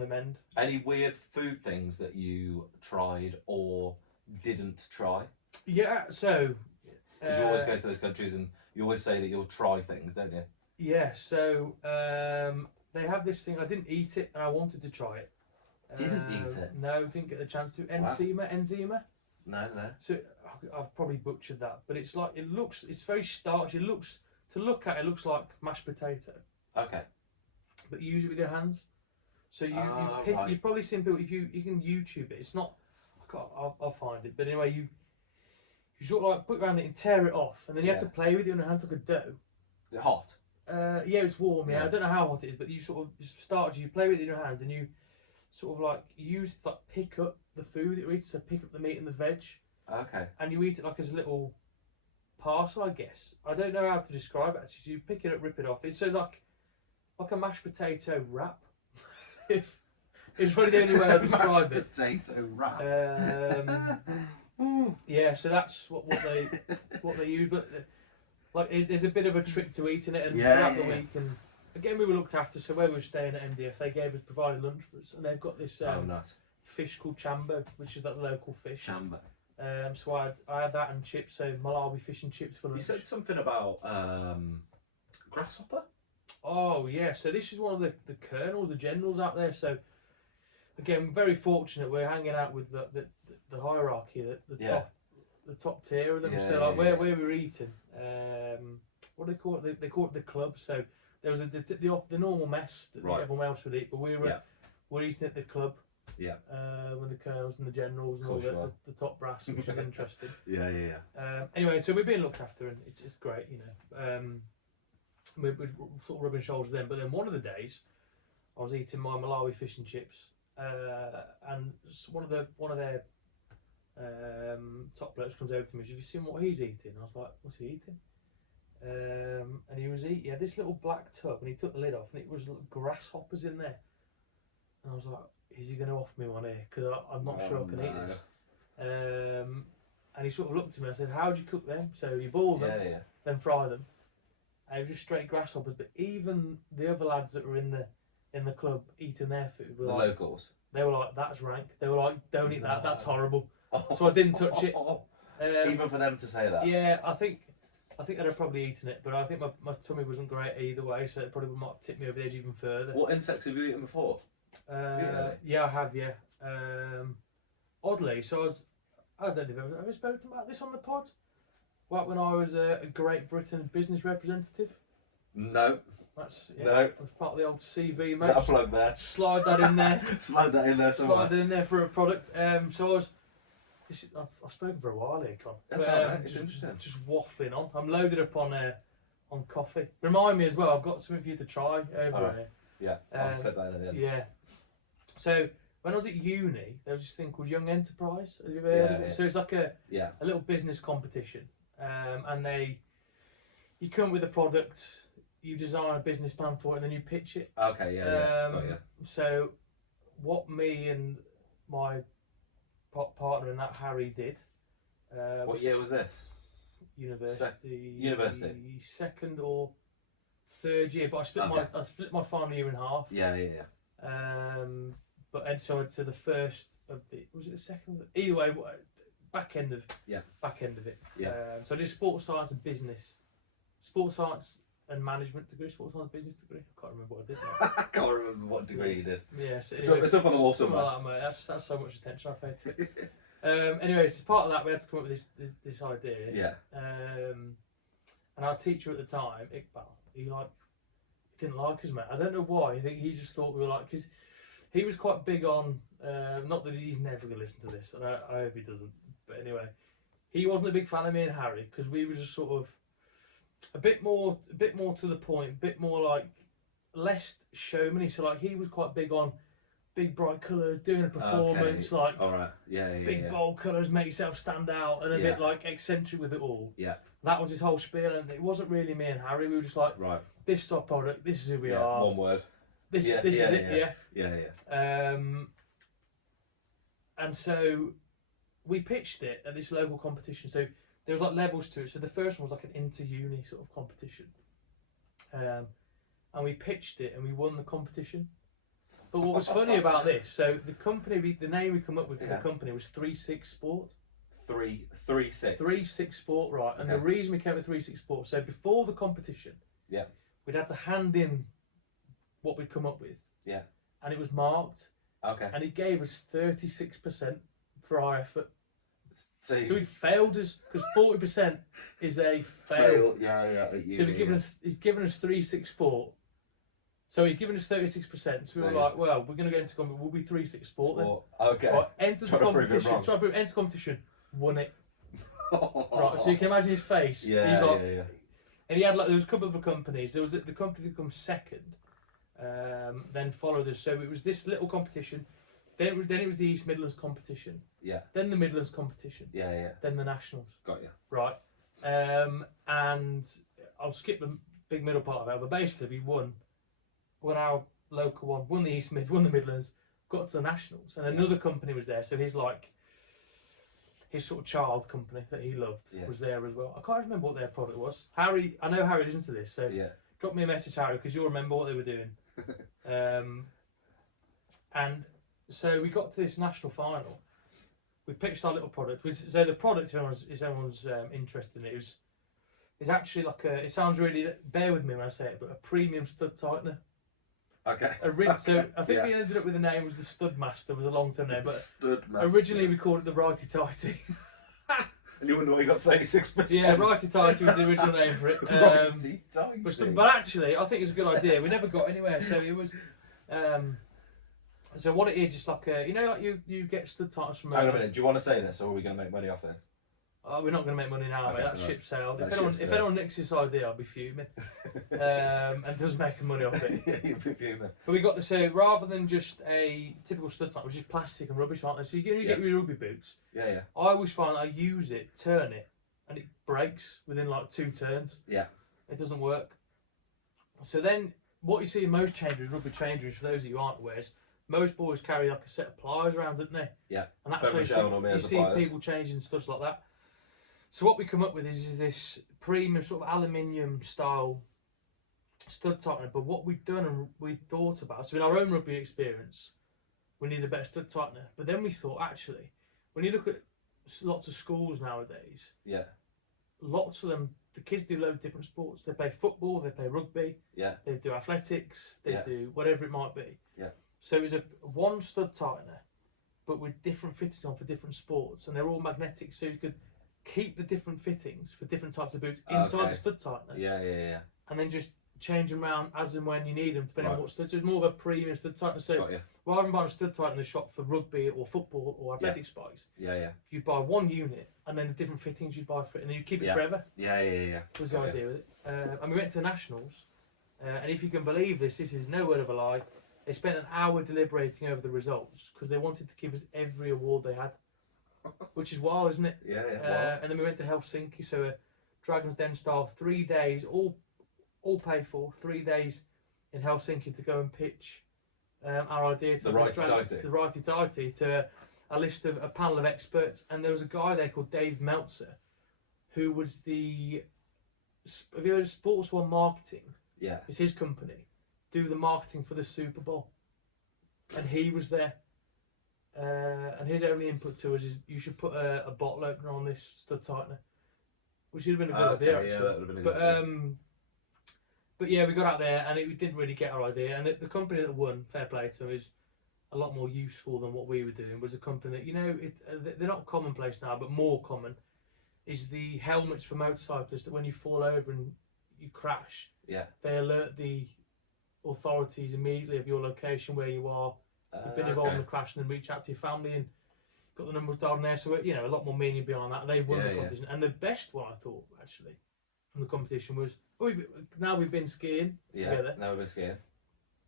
the mend. Any weird food things that you tried or didn't try? Yeah. So because you always go to those countries and you always say that you'll try things, don't you? Yeah. So they have this thing. I didn't eat it, and I wanted to try it. Didn't eat it? No, didn't get the chance to. Wow. Enzima. No. So I've probably butchered that, but it's like it's very starchy. It looks like mashed potato. Okay. But you use it with your hands. So you pick. Right. You've probably seen people. If you can YouTube it. It's not. I'll find it. But anyway, you sort of like put it around it and tear it off, and then you have to play with it on your hands like a dough. Is it hot? Yeah, it's warm. Yeah, Yeah. I don't know how hot it is, but you sort of start. You play with it in your hands, and you sort of like use to like pick up the food that you eat. So pick up the meat and the veg. Okay. And you eat it like as a little parcel, I guess. I don't know how to describe it actually. So you pick it up, rip it off. It's so like a mashed potato wrap. It's probably the only way I describe it. Potato wrap. Yeah, so that's what they use. But there's a bit of a trick to eating it, and throughout the week. And again, we were looked after. So where we were staying at MDF, they provided lunch for us, and they've got this nice. fish called chambo, which is like the local fish. Chamber. So I had that and chips. So Malawi fish and chips for lunch. You said something about grasshopper. Oh yeah, so this is one of the colonels, the generals out there. So again, very fortunate. We're hanging out with the hierarchy, the top tier of them. So where we were eating, what do they call it? They call it the club. So there was the normal mess that everyone else would eat, but we were eating at the club. Yeah. With the colonels and the generals and all the top brass, which is interesting. Yeah. Anyway, so we're being looked after, and it's great, you know. We're sort of rubbing shoulders with them. But then one of the days, I was eating my Malawi fish and chips, and one of their top blokes comes over to me. Have you seen what he's eating? I was like, what's he eating? And he had this little black tub, and he took the lid off, and it was grasshoppers in there. And I was like, is he going to offer me one here? Because I'm not sure I can eat this. And he sort of looked at me and I said, how do you cook them? So you boil them, then fry them. And it was just straight grasshoppers. But even the other lads that were in the club eating their food were locals. They were like, that's rank. They were like, don't eat that, that's horrible. So I didn't touch it. Even for them to say that? Yeah, I think I'd have probably eaten it, but I think my tummy wasn't great either way, so it probably might have tipped me over the edge even further. What insects have you eaten before? Really? Yeah, I have. Yeah. Oddly, so I don't know if I've ever spoken about this on the pod. Well, when I was a Great Britain business representative. No. That's no. That was part of the old CV, mate. Is that a plug there? Slide that in there. Slide that in there somewhere. Slide that in there for a product. So I've spoken for a while here, Con. That's right, it's interesting. Just waffling on. I'm loaded up on coffee. Remind me as well. I've got something for you to try over here. Yeah, I'll slip that in at the end. Yeah. So when I was at uni, there was this thing called Young Enterprise. Have you ever heard of it? So it's like a little business competition, and you come up with a product, you design a business plan for it, and then you pitch it. Okay, got you. So what me and my partner in that, Harry, did. What year was this? University. Second or third year, but I split my final year in half. Yeah. But so the first of was it the second? Either way, back end of it. Yeah. So I did sports science and business, sports science and management degree, sports science business degree. I can't remember what I did now. I can't remember what degree you did. Yeah, so it's up on the wall somewhere. Like that, mate. That's so much attention I paid to it. Anyway, as part of that, we had to come up with this idea. Yeah. And our teacher at the time, Iqbal, he didn't like us, mate. I don't know why. I think he just thought we were like, because he was quite big on, not that he's never going to listen to this, and I hope he doesn't, but anyway, he wasn't a big fan of me and Harry, because we were just sort of a bit more to the point, a bit more like less showmany. So like he was quite big on big bright colours, doing a performance, like big bold colours, make yourself stand out, and a bit like eccentric with it all. Yeah. That was his whole spiel, and it wasn't really me and Harry. We were just like, this is our product, this is who we are. One word. This is it. Yeah. And so we pitched it at this local competition. So there was like levels to it. So the first one was like an inter-uni sort of competition. And we pitched it and we won the competition. But what was funny about this, so the name we come up with for the company was 3-6 Sport. 3-6. 3-6 Sport, right. And the reason we came with 3-6 Sport, so before the competition, we'd had to hand in what we'd come up with. Yeah. And it was marked. Okay. And he gave us 36% for our effort. So he failed us, because 40% is a fail. So he's given us 3-6 Sport. So he's given us 36%. So we were like, well, we're going to go into competition. We'll be 3-6 Sport then. Okay. Right, enter the competition. Enter competition. Won it. Right. So you can imagine his face. He's like, and he had like, there was a couple of other companies. There was the company that comes second. Then followed us. So it was this little competition. Then it was the East Midlands competition. Yeah. Then the Midlands competition. Yeah. Then the Nationals. Got you. Right. And I'll skip the big middle part of it, but basically we won our local one, won the East Mids, won the Midlands, got to the Nationals, and another company was there. So his sort of child company that he loved was there as well. I can't remember what their product was. Harry, I know Harry's into this, so drop me a message, Harry, because you'll remember what they were doing. And so we got to this national final. We pitched our little product. So the product, if anyone's interested in it, is actually like it sounds really, bear with me when I say it, but a premium stud tightener. Okay. So I think we ended up with the name was the Stud Master, was a long-term name, but Stud Master. Originally we called it the Righty Tighty. And you wonder why you got 36%. Yeah, Righty Tighty was the original name for it. Righty Tighty. But actually, I think it's a good idea. We never got anywhere, so it was. So what it is like like you get stud tighteners from. Hang on a minute. Do you want to say this, or are we going to make money off this? Oh, we're not going to make money now, mate. That's ship sailed. If anyone nicks this idea, I'll be fuming. And does make money off it. Yeah, you'll be fuming. But we got to say, rather than just a typical stud tighten, which is plastic and rubbish, aren't they? So you get your rugby boots. Yeah. I always find I use it, turn it, and it breaks within like 2 turns. Yeah. It doesn't work. So then, what you see in most changes, rugby changes, for those of you who aren't aware, is most boys carry like a set of pliers around, don't they? Yeah. And that's how you see people changing stuff like that. So what we come up with is this premium sort of aluminium style stud tightener. But what we've done and we thought about, so in our own rugby experience, we need a better stud tightener. But then we thought, actually, when you look at lots of schools nowadays, lots of them, the kids do loads of different sports. They play football, they play rugby, they do athletics, they do whatever it might be. So it was a one stud tightener, but with different fittings on for different sports, and they're all magnetic, so you could keep the different fittings for different types of boots inside the stud tightener. Yeah. And then just change them around as and when you need them, depending on what stud. So it's more of a premium stud tightener. So rather than buying a stud tightener in the shop for rugby or football or athletic spikes, you'd buy one unit and then the different fittings you'd buy for it, and then you keep it forever. Yeah. Was the idea with it. And we went to the Nationals, and if you can believe this is no word of a lie. They spent an hour deliberating over the results because they wanted to give us every award they had, which is wild, isn't it? Yeah. And then we went to Helsinki, so a Dragon's Den style, 3 days, all paid for, 3 days in Helsinki to go and pitch our idea to the Righty Tighty to a list of a panel of experts. And there was a guy there called Dave Meltzer, who was have you heard of Sports One Marketing? Yeah. It's his company. Do the marketing for the Super Bowl, and he was there. And his only input to us is you should put a bottle opener on this stud tightener, which would have been a good idea actually. That would have been a good idea. But yeah, we got out there and we didn't really get our idea. And the company that won, fair play to them, is a lot more useful than what we were doing. Was a company that they're not commonplace now, but more common, is the helmets for motorcyclists that when you fall over and you crash, they alert the authorities immediately of your location, where you are, you've been involved in the crash, and then reach out to your family and got the numbers down there. So a lot more meaning behind that. And they won the competition, and the best one I thought actually from the competition was now we've been skiing together. Now we've been skiing.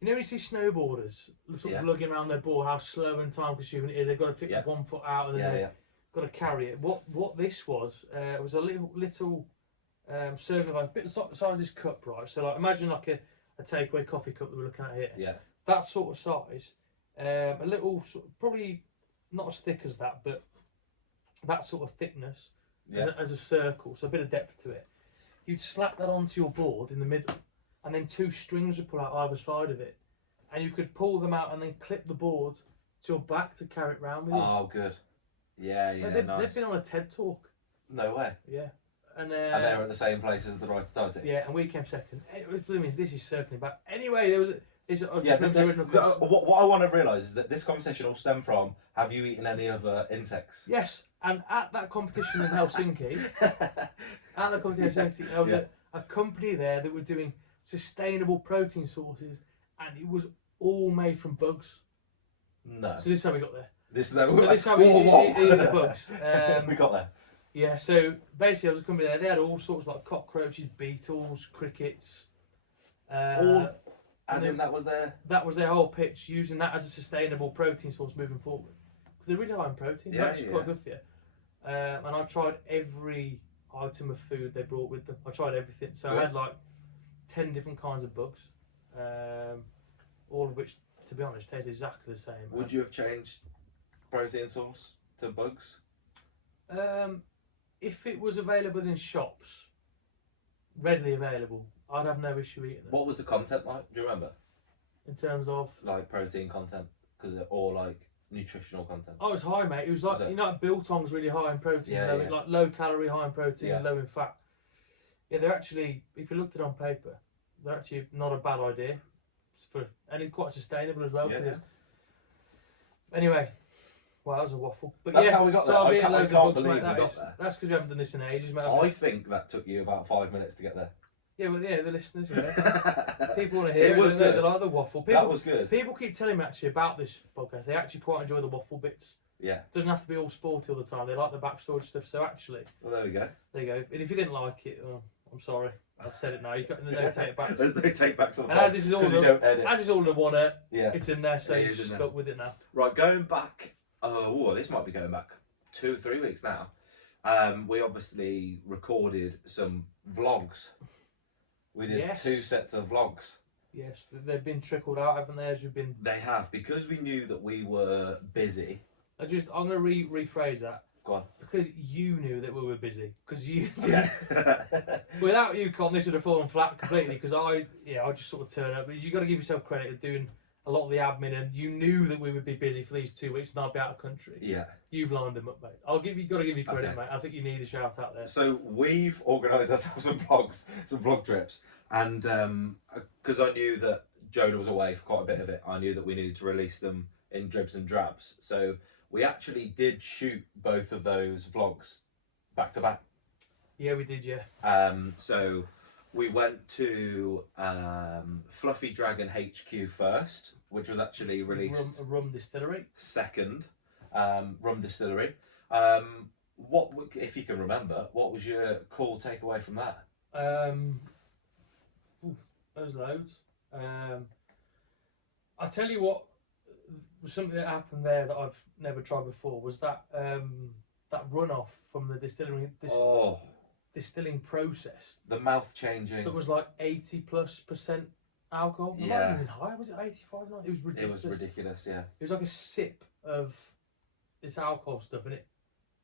You see snowboarders sort of lugging around their board, how slow and time consuming it is. They've got to take 1 foot out and then they've got to carry it. What this was a little circle, like a bit the size of this cup, right? So like imagine like a takeaway coffee cup that we're looking at here. Yeah. that sort of size, a little, probably not as thick as that, but that sort of thickness as a circle, so a bit of depth to it. You'd slap that onto your board in the middle, and then 2 strings would pull out either side of it, and you could pull them out and then clip the board to your back to carry it round with you. Oh, good. Yeah, They've nice. been on a TED talk. No way. Yeah. And they were at the same place as the Right Society. Yeah, and we came second. This is circling back. Anyway, there was what I want to realise is that this conversation all stemmed from: have you eaten any other insects? Yes, and at that competition in Helsinki, there was a company there that were doing sustainable protein sources, and it was all made from bugs. No. So this is how we got there. This is how we eat the bugs. We got there. Yeah, so basically there was a company there, they had all sorts of like cockroaches, beetles, crickets. That was their... That was their whole pitch, using that as a sustainable protein source moving forward. Because they're really high in protein, they're actually quite good for you. And I tried every item of food they brought with them. I tried everything. So I had like 10 different kinds of bugs, all of which, to be honest, taste exactly the same. Would you have changed protein source to bugs? If it was available in shops, readily available, I'd have no issue eating them. What was the content like? Do you remember? In terms of? Like protein content, or like nutritional content. Oh, it was high, mate. It was like, you know, biltong's really high in protein, like low calorie, high in protein, low in fat. Yeah, they're actually, if you looked at it on paper, they're actually not a bad idea. And it's quite sustainable as well. Yeah. Anyway. Well, that was a waffle. But that's how we got there. I can't believe we got there. That's because we haven't done this in ages, mate. I think that took you about 5 minutes to get there. Yeah, well, the listeners, people want to hear it. Was good. They like the waffle. That was good. People keep telling me actually about this podcast. They actually quite enjoy the waffle bits. Yeah. It doesn't have to be all sporty all the time. They like the backstory stuff. So actually, well, there we go. There you go. And if you didn't like it, I'm sorry. I've said it now. You got no take backs. There's no take backs on the pod. And as this is all the one, it's in there, so you're stuck with it now. Right, going back. This might be going back 2-3 weeks now. We obviously recorded some vlogs. We did 2 sets of vlogs. Yes, they've been trickled out, haven't they? As you've been. They have, because we knew that we were busy. I'm going to rephrase that. Go on. Because you knew that we were busy. Because you did. Without you, Con, this would have fallen flat completely. Because I just sort of turn up. But you got to give yourself credit for doing a lot of the admin, and you knew that we would be busy for these 2 weeks, and I'd be out of country. Yeah. You've lined them up, mate. Got to give you credit, mate. I think you need a shout out there. So we've organised ourselves some vlog trips, and because I knew that Jonah was away for quite a bit of it, I knew that we needed to release them in dribs and drabs. So we actually did shoot both of those vlogs back to back. Yeah, we did, yeah. So we went to Fluffy Dragon HQ first, which was actually released... A rum distillery. Second, rum distillery. What, if you can remember, what was your cool takeaway from that? There's loads. I tell you what, something that happened there that I've never tried before was that runoff from the distilling process. The mouth changing. That was like 80+% alcohol. It might have been higher. Was it 85? It was ridiculous. It was ridiculous, yeah. It was like a sip of this alcohol stuff, and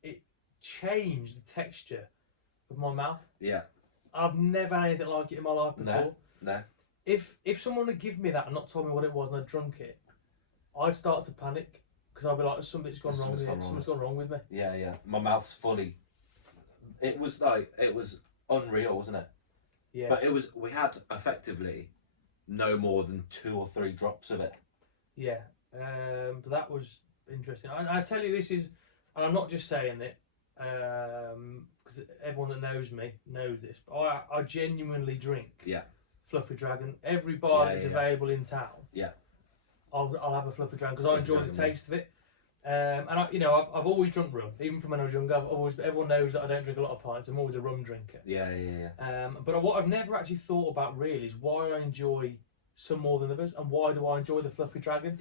it changed the texture of my mouth. Yeah. I've never had anything like it in my life before. No. If someone had given me that and not told me what it was and I'd drunk it, I'd start to panic because I'd be like, something's gone wrong with me. Yeah. My mouth's fully. It was unreal, wasn't it? Yeah. But we had effectively no more than 2 or 3 drops of it. Yeah. But that was interesting. I tell you, this is, and I'm not just saying it, because everyone that knows me knows this, but I genuinely drink. Yeah. Fluffy Dragon. Every bar that's available in town. Yeah. I'll have a Fluffy Dragon because I enjoy the taste of it. And I've always drunk rum, even from when I was younger. Everyone knows that I don't drink a lot of pints. I'm always a rum drinker. Yeah. But what I've never actually thought about really is why I enjoy some more than others, and why do I enjoy the Fluffy Dragon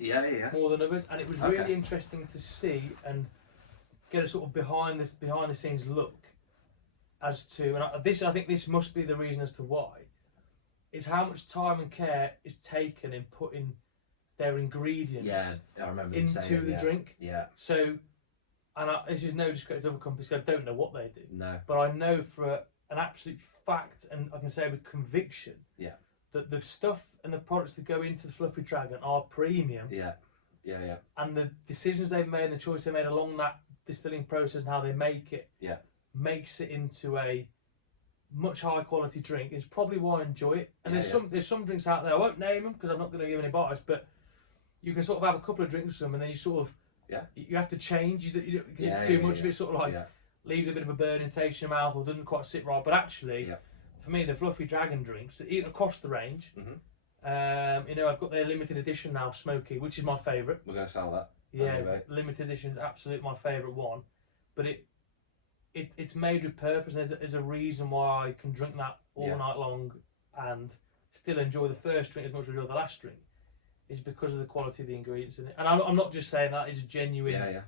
more than others. And it was really interesting to see and get a sort of behind the scenes look as to, and I think this must be the reason as to why, is how much time and care is taken in putting their ingredients Yeah, I remember them into saying, the drink. Yeah. So, and this is no discredit to other companies. I don't know what they do. No. But I know for an absolute fact, and I can say with conviction, that the stuff and the products that go into the Fluffy Dragon are premium. Yeah. And the decisions they've made and the choice they made along that distilling process and how they make it makes it into a much higher quality drink. It's probably why I enjoy it. And there's some drinks out there, I won't name them because I'm not going to give any bias, but you can sort of have a couple of drinks with them and then you sort of you have to change because it's too much of it sort of like leaves a bit of a burning taste in your mouth or doesn't quite sit right. But actually for me, the Fluffy Dragon drinks across the range, I've got their limited edition now, Smoky, which is my favourite. We're going to sell that. Yeah, limited edition is absolutely my favourite one. But it's made with purpose. There's a reason why I can drink that all night long and still enjoy the first drink as much as I enjoy the last drink. Is because of the quality of the ingredients in it. And I'm not just saying that, it's a genuine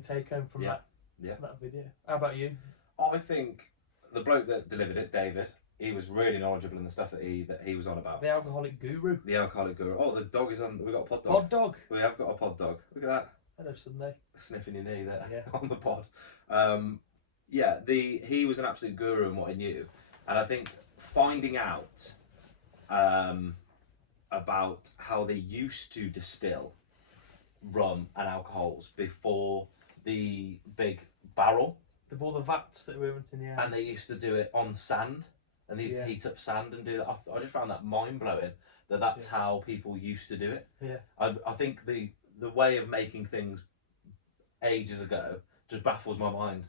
take home from that video. How about you? I think the bloke that delivered it, David, he was really knowledgeable in the stuff that he was on about. The alcoholic guru. The alcoholic guru. Oh, the dog is on. We've got a pod dog. Pod dog. We have got a pod dog. Look at that. Hello, Sunday. Sniffing your knee there on the pod. He was an absolute guru in what he knew, and I think finding out about how they used to distill rum and alcohols before the big barrel. Before the vats that we went in, And they used to do it on sand, and they used to heat up sand and do that. I just found that mind blowing. That's how people used to do it. Yeah. I think the way of making things ages ago just baffles my mind.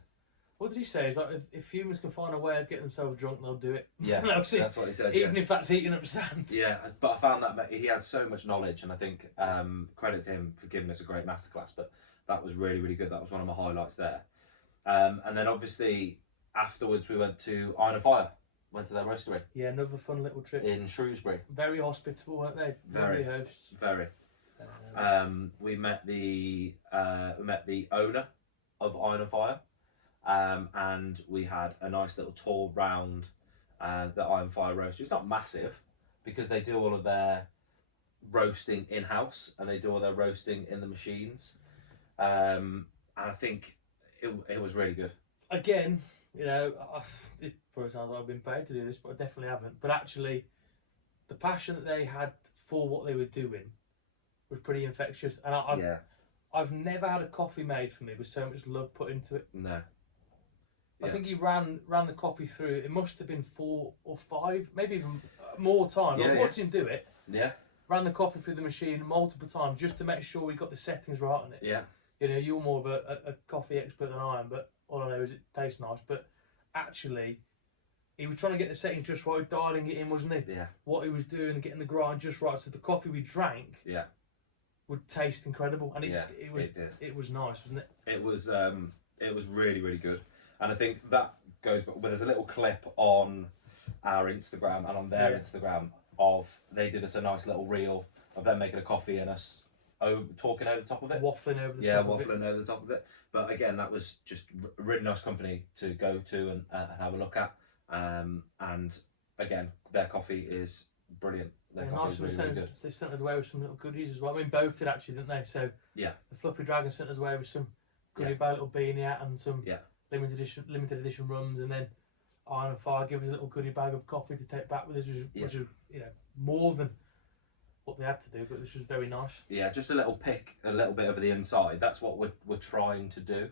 What did he say? Is like if humans can find a way of getting themselves drunk, they'll do it. Yeah, that's what he said. Even if that's heating up sand. Yeah, but I found that he had so much knowledge, and I think credit to him for giving us a great masterclass. But that was really, really good. That was one of my highlights there. And then obviously afterwards we went to Iron and Fire, went to their roastery. Yeah, another fun little trip. In Shrewsbury. Very hospitable, weren't they? Very hosts. Very. We met the owner of Iron and Fire, and we had a nice little tour round the Iron Fire roastery. It's not massive because they do all of their roasting in-house and they do all their roasting in the machines, and I think it was really good. Again, it probably sounds like I've been paid to do this, but I definitely haven't. But actually, the passion that they had for what they were doing was pretty infectious. And I've never had a coffee made for me with so much love put into it. No. I think he ran the coffee through. It must have been 4 or 5, maybe even more times. I was watching him do it. Yeah. Ran the coffee through the machine multiple times just to make sure we got the settings right on it. Yeah. You're more of a coffee expert than I am, but all I know is it tastes nice. But actually, he was trying to get the settings just right, dialing it in, wasn't he? Yeah. What he was doing and getting the grind just right, so the coffee we drank would taste incredible. And it was nice, wasn't it? It was really, really good. And I think that goes, but there's a little clip on our Instagram and on their Instagram of, they did us a nice little reel of them making a coffee and us talking over the top of it. Waffling over the top of it. Yeah, waffling over the top of it. But again, that was just a really nice company to go to and have a look at. And again, their coffee is brilliant. Their coffee is really, really good. They sent us away with some little goodies as well. I mean, both did actually, didn't they? So yeah, the Fluffy Dragon sent us away with some goodie bag, little beanie hat and some limited edition rums, and then Iron and Fire give us a little goodie bag of coffee to take back with us, which was more than what they had to do, but this was very nice. Yeah, just a little bit of the inside. That's what we're trying to do.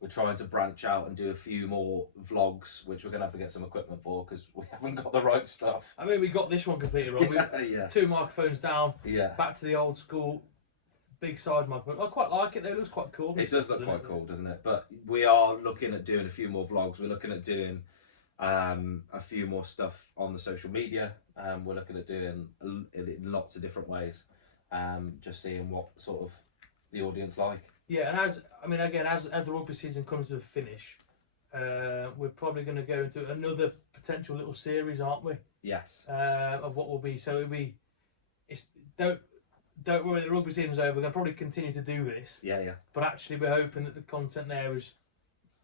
We're trying to branch out and do a few more vlogs, which we're going to have to get some equipment for because we haven't got the right stuff. I mean, we got this one completely wrong. We 2 microphones down, back to the old school, big size microphone. I quite like it, it looks quite cool. It does look quite cool, doesn't it? But we are looking at doing a few more vlogs. We're looking at doing a few more stuff on the social media. We're looking at doing it in lots of different ways, just seeing what sort of the audience like. Yeah, and as the rugby season comes to a finish, we're probably going to go into another potential little series, aren't we? Yes. Of what will be. So don't worry, the rugby season's over. We're going to probably continue to do this. Yeah, yeah. But actually, we're hoping that the content there is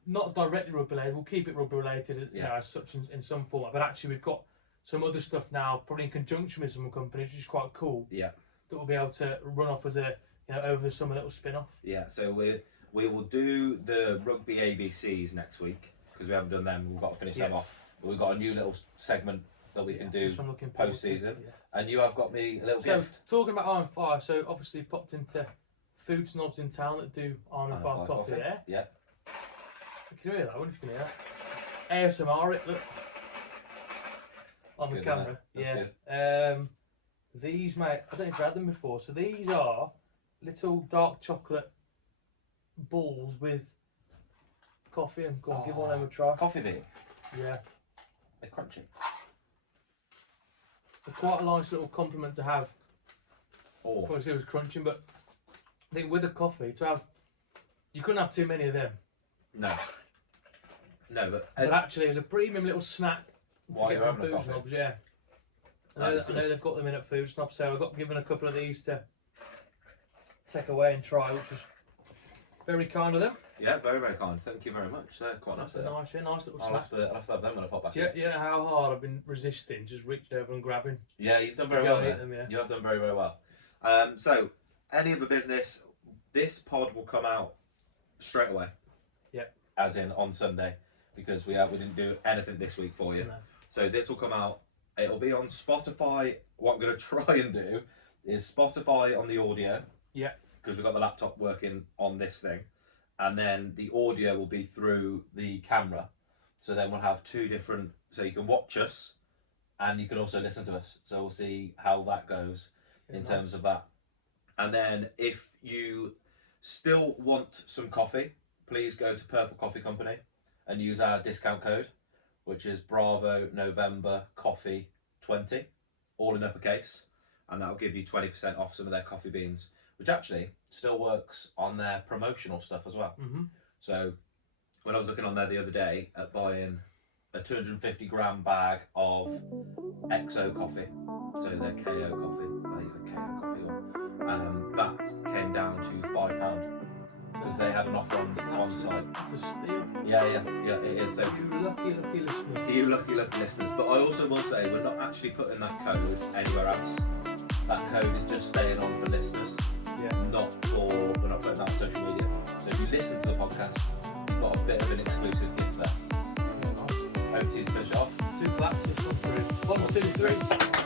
not directly rugby related. We'll keep it rugby related, as such in some format. But actually, we've got some other stuff now, probably in conjunction with some companies, which is quite cool. Yeah. that we'll be able to run off as a over the summer little spin-off. Yeah, so we will do the rugby ABCs next week because we haven't done them. We've got to finish them off. But we've got a new little segment that we can do post-season. And you have got me a little gift. Talking about Iron Fire, so obviously popped into Food Snobs in town that do Iron Fire coffee there. Yeah. You can hear that, I wonder if you can hear that. ASMR it, look. On the camera. That's good. These, mate, I don't know if you've had them before. So these are little dark chocolate balls with coffee, and go on, give one of them a try. Coffee bean? Yeah. They're crunchy. They're quite a nice little compliment to have. Oh. Obviously it was crunching, but I think with the coffee, you couldn't have too many of them. No. No, but actually as a premium little snack to get from Food Snobs, yeah. I know they've got them in at Food Snobs, so I got given a couple of these to take away and try, which was very kind of them. Yeah, very, very kind. Thank you very much. They're quite nice. Nice little snack. I'll have to have them when I pop back. You know how hard I've been resisting, just reaching over and grabbing. Yeah, you've done very well there. You have done very, very well. So, any other business, this pod will come out straight away. Yep. As in on Sunday, because we didn't do anything this week for you. No. So this will come out. It'll be on Spotify. What I'm going to try and do is Spotify on the audio. Yeah. Because we've got the laptop working on this thing. And then the audio will be through the camera. So then we'll have two different, so you can watch us and you can also listen to us. So we'll see how that goes in terms of that. And then if you still want some coffee, please go to Purple Coffee Company and use our discount code, which is Bravo November Coffee 20, all in uppercase. And that'll give you 20% off some of their coffee beans, which actually still works on their promotional stuff as well. Mm-hmm. So when I was looking on there the other day at buying a 250 gram bag of XO coffee, so their KO coffee, the KO coffee one, that came down to £5 because they had an offer on site. It's a steal. Yeah, it is. So you lucky listeners. You lucky listeners. But I also will say we're not actually putting that code anywhere else. That code is just staying on for listeners. Yeah. We're not putting that on social media. So if you listen to the podcast, you've got a bit of an exclusive gift there. Over to you to finish off. 2 claps, just 1, 2, 3.